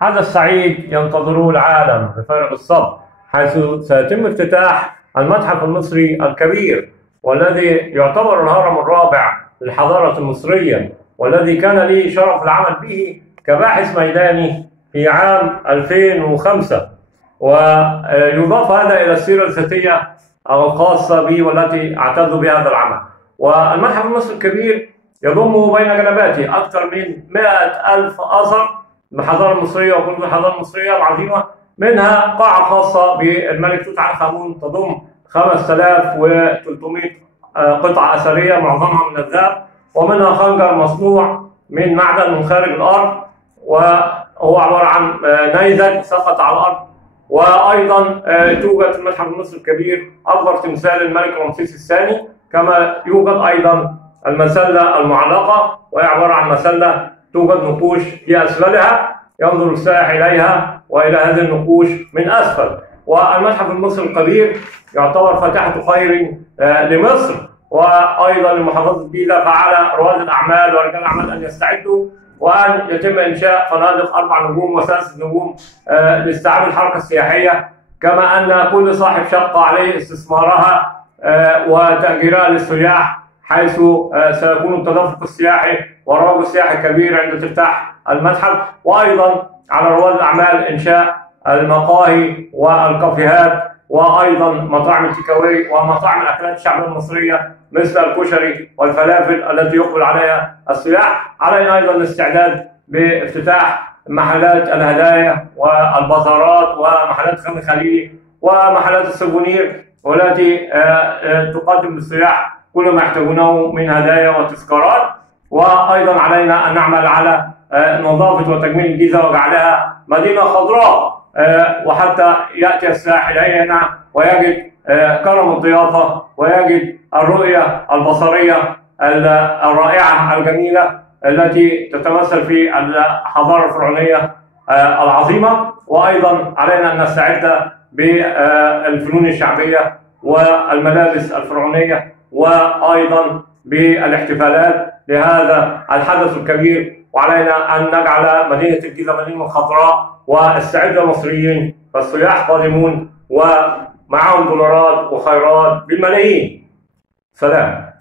حدث سعيد ينتظره العالم بفارغ الصبر، حيث سيتم افتتاح المتحف المصري الكبير، والذي يعتبر الهرم الرابع للحضارة المصرية، والذي كان لي شرف العمل به كباحث ميداني في عام 2005. ويضاف هذا إلى السيرة الذاتية الخاصة بي والتي أعتز بهذا العمل. والمتحف المصري الكبير يضم بين جنباته أكثر من 100,000 أثر بالحضارة المصرية وكنوز الحضارة المصرية العظيمة، منها قاعة خاصة بالملك توت عنخ آمون تضم 5300 قطعة أثرية معظمها من الذهب، ومنها خنجر مصنوع من معدن من خارج الأرض، وهو عبارة عن نيزك سقط على الأرض. وأيضا توجد في المتحف المصري الكبير أكبر تمثال الملك رمسيس الثاني، كما يوجد أيضا المسلة المعلقة، وهي عبارة عن مسلة توجد نقوش في أسفلها ينظر السائح إليها وإلى هذه النقوش من أسفل. والمتحف المصري الكبير يعتبر فاتحة خير لمصر وأيضا لمحافظة الجيزة، فعلى رواد الأعمال ورجال الأعمال أن يستعدوا وأن يتم إنشاء فنادق 4 نجوم و3 نجوم لاستيعاب الحركة السياحية، كما أن كل صاحب شقة عليه استثمارها وتأجيرها للسياح، حيث سيكون التدفق السياحي والرواج السياحي كبير عند افتتاح المتحف. وأيضا على رواد الأعمال إنشاء المقاهي والكافيهات، وأيضا مطاعم التيك أواي ومطاعم الأكلات الشعبية المصرية مثل الكشري والفلافل التي يقبل عليها السياح. علينا أيضا الاستعداد بافتتاح محلات الهدايا والبازارات ومحلات خان الخليلي ومحلات السوفونير، والتي تقدم للسياح كل ما يحتاجونه من هدايا وتذكارات. وأيضا علينا أن نعمل على نظافة وتجميل الجيزة وجعلها مدينة خضراء، وحتى يأتي السائح إلينا ويجد كرم الضيافة ويجد الرؤية البصرية الرائعة الجميلة التي تتمثل في الحضارة الفرعونية العظيمة. وأيضا علينا أن نستعد بالفنون الشعبية والملابس الفرعونية، وأيضا بالاحتفالات لهذا الحدث الكبير. وعلينا أن نجعل مدينة الجيزة مدينة خضراء واستعد المصريين، فالسياح قادمون ومعهم دولارات وخيرات بالملايين. سلام.